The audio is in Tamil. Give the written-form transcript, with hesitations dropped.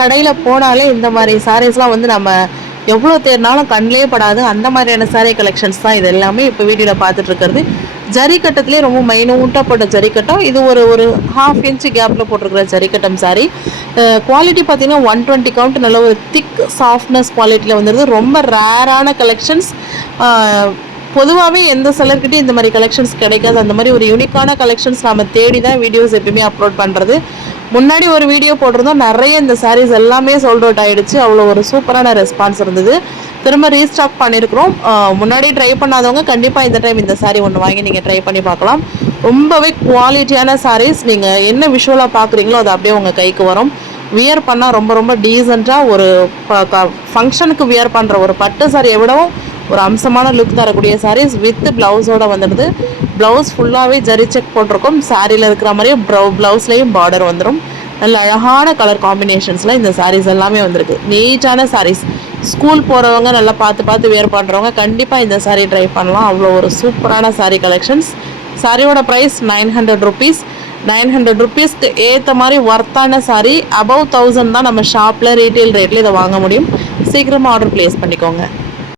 கடையில் போனாலே இந்த மாதிரி சாரீஸ்லாம் வந்து நம்ம எவ்வளோ தேடினாலும் கண்ணிலே படாது. அந்த மாதிரியான சாரீ கலெக்ஷன்ஸ் தான் இது எல்லாமே இப்போ வீடியோவில் பார்த்துட்டு இருக்கிறது. ஜரிக்கட்டத்திலே ரொம்ப மைனூட்டாக போட்ட ஜரிக்கட்டம். இது ஒரு ஒரு 1/2 இன்ச்சு கேப்பில் போட்டிருக்கிற ஜரிக்கட்டம் சாரீ. குவாலிட்டி பார்த்தீங்கன்னா 120 கவுண்ட், நல்ல ஒரு திக் சாஃப்ட்னஸ் குவாலிட்டியில் வந்துடுது. ரொம்ப ரேரான கலெக்ஷன்ஸ். பொதுவாகவே எந்த செலர்கிட்டையும் இந்த மாதிரி கலெக்ஷன்ஸ் கிடைக்காது. அந்த மாதிரி ஒரு யூனிக்கான கலெக்ஷன்ஸ் நம்ம தேடி தான் வீடியோஸ் எப்பயுமே அப்லோட் பண்ணுறது. முன்னாடி ஒரு வீடியோ போட்டிருந்தோம், நிறைய இந்த சாரீஸ் எல்லாமே சோல்ட் அவுட் ஆகிடுச்சு. அவ்வளோ ஒரு சூப்பரான ரெஸ்பான்ஸ் இருந்தது. திரும்ப ரீஸ்டாக் பண்ணியிருக்கிறோம். முன்னாடி ட்ரை பண்ணாதவங்க கண்டிப்பாக இந்த டைம் இந்த சாரீ ஒன்று வாங்கி நீங்கள் ட்ரை பண்ணி பார்க்கலாம். ரொம்பவே குவாலிட்டியான சாரீஸ். நீங்கள் என்ன விஷுவலாக பார்க்குறீங்களோ அது அப்படியே உங்கள் கைக்கு வரும். வியர் பண்ணால் ரொம்ப ரொம்ப டீசெண்டாக ஒரு ஃபங்க்ஷனுக்கு வியர் பண்ணுற ஒரு பட்டு சாரியை விடவும் ஒரு அம்சமான லுக் தரக்கூடிய சாரீஸ் வித் ப்ளவுஸோடு வந்துடுது. ப்ளவுஸ் ஃபுல்லாகவே ஜரி செக் போட்டிருக்கோம். சாரியில் இருக்கிற மாதிரியே ப்ளவுஸ்லேயும் பார்டர் வந்துடும். நல்ல அழகான கலர் காம்பினேஷன்ஸில் இந்த சாரீஸ் எல்லாமே வந்திருக்கு. நீட்டான சாரீஸ். ஸ்கூல் போகிறவங்க நல்லா பார்த்து வியர் பண்ணுறவங்க கண்டிப்பாக இந்த சாரீ ட்ரை பண்ணலாம். அவ்வளோ ஒரு சூப்பரான சாரீ கலெக்ஷன்ஸ். சாரியோட ப்ரைஸ் 900 rupees. 900 rupeesக்கு ஏற்ற மாதிரி ஒர்த்தான சாரீ. above 1000 தான் நம்ம ஷாப்பில் ரீட்டெயில் ரேட்டில் இதை வாங்க முடியும். சீக்கிரமாக ஆர்டர் ப்ளேஸ் பண்ணிக்கோங்க.